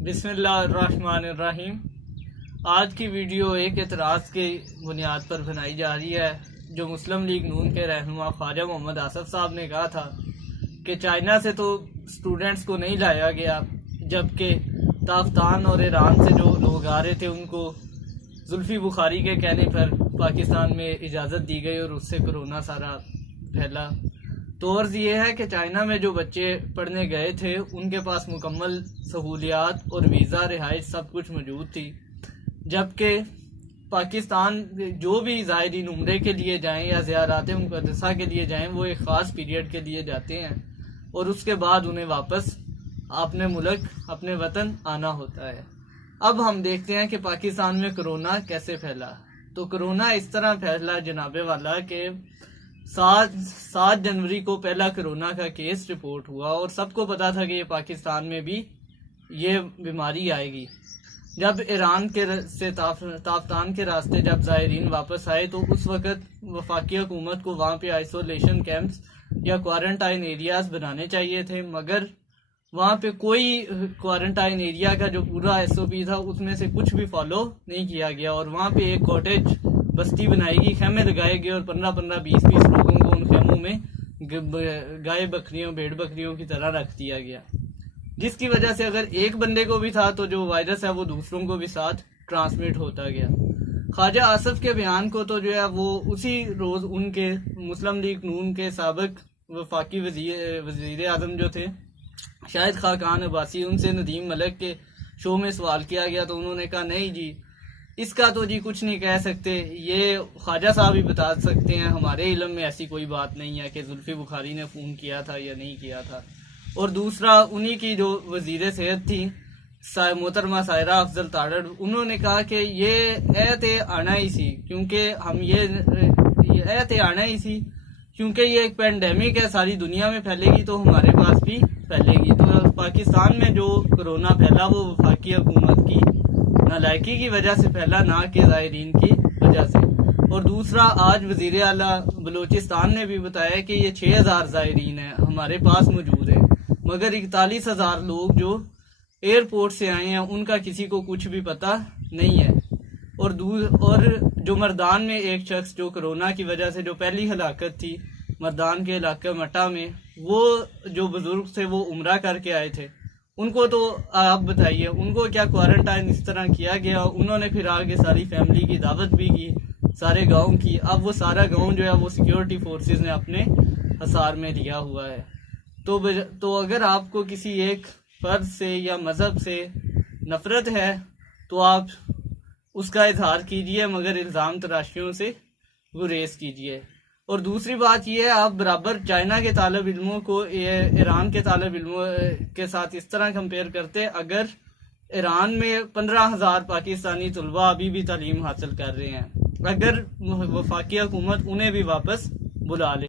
बिस्मिल्लाहिर्रहमानिर्रहीम। आज की वीडियो एक एतराज़ की बुनियाद पर बनाई जा रही है। जो मुस्लिम लीग नून के रहनुमा ख्वाजा मोहम्मद आसफ साहब ने कहा था कि चाइना से तो स्टूडेंट्स को नहीं लाया गया, जबकि ताफ्तान और ईरान से जो लोग आ रहे थे उनको जुल्फी बुखारी के कहने पर पाकिस्तान में इजाज़त दी गई और उससे कोरोना सारा फैला। तो अर्ज़ ये है कि चाइना में जो बच्चे पढ़ने गए थे उनके पास मुकम्मल सहूलियात और वीज़ा रिहाइश सब कुछ मौजूद थी, जबकि पाकिस्तान जो भी ज़ायरीन उम्रे के लिए जाएं या ज़ियारात मुक़द्दसा के लिए जाएं वो एक ख़ास पीरियड के लिए जाते हैं और उसके बाद उन्हें वापस अपने मुल्क अपने वतन आना होता है। अब हम देखते हैं कि पाकिस्तान में कोरोना कैसे फैला। तो कोरोना इस तरह फैला जनाबे वाला कि 7 जनवरी को पहला कोरोना का केस रिपोर्ट हुआ और सबको पता था कि ये पाकिस्तान में भी ये बीमारी आएगी। जब ईरान के से ताफ्तान के रास्ते जब ज़ायरीन वापस आए तो उस वक़्त वफाकी हुकूमत को वहाँ पे आइसोलेशन कैंप्स या क्वारंटाइन एरियाज़ बनाने चाहिए थे, मगर वहाँ पे कोई क्वारंटाइन एरिया का जो पूरा SOP था उसमें से कुछ भी फॉलो नहीं किया गया और वहाँ पे एक कॉटेज बस्ती बनाएगी, खेमे लगाए गए और 15-15, 20-20 लोगों को उन खेमों में गाय बकरियों भेड़ बकरियों की तरह रख दिया गया, जिसकी वजह से अगर एक बंदे को भी था तो जो वायरस है वो दूसरों को भी साथ ट्रांसमिट होता गया। ख्वाजा आसफ के बयान को तो जो है वो उसी रोज़ उनके मुस्लिम लीग नून के साबिक वफाकी वज़ीर आज़म जो थे शाहिद खाकान अब्बासी, उनसे नदीम मलिक के शो में सवाल किया गया तो उन्होंने कहा नहीं जी, इसका तो जी कुछ नहीं कह सकते, ये ख्वाजा साहब ही बता सकते हैं, हमारे इल्म में ऐसी कोई बात नहीं है कि जुल्फी बुखारी ने फ़ोन किया था या नहीं किया था। और दूसरा उन्हीं की जो वज़ीर सेहत थी मोहतरमा सायरा अफजल ताड़ड़, उन्होंने कहा कि ये ऐते आना ही सी, क्योंकि हम ये ऐते आना ही सी क्योंकि ये एक पेंडेमिक है, सारी दुनिया में फैलेगी तो हमारे पास भी फैलेगी। तो पाकिस्तान में जो कोरोना फैला वो वफाकी हुकूमत की नालायकी की वजह से फैला, ना कि ज़ायरीन की वजह से। और दूसरा, आज वज़ीर आला बलूचिस्तान ने भी बताया कि ये 6000 ज़ायरीन है हमारे पास मौजूद है, मगर 41,000 लोग जो एयरपोर्ट से आए हैं उनका किसी को कुछ भी पता नहीं है। और जो मर्दान में एक शख्स जो कोरोना की वजह से जो पहली हलाकत थी मर्दान के इलाके मट्टा में, वो जो बुजुर्ग थे वो उम्रा करके आए थे, उनको तो आप बताइए उनको क्या क्वारंटाइन इस तरह किया गया। उन्होंने फिर आगे सारी फैमिली की दावत भी की, सारे गांव की। अब वो सारा गांव जो है वो सिक्योरिटी फोर्सेस ने अपने हसार में लिया हुआ है। तो अगर आपको किसी एक फर्द से या मज़हब से नफरत है तो आप उसका इजहार कीजिए, मगर इल्ज़ाम तराशियों से गुरेज कीजिए। और दूसरी बात यह है, आप बराबर चाइना के तालिब इल्मों को ईरान के तालिब इल्मों के साथ इस तरह कंपेयर करते, अगर ईरान में 15,000 पाकिस्तानी तलबा अभी भी तालीम हासिल कर रहे हैं, अगर वफाकी हुकूमत उन्हें भी वापस बुला ले।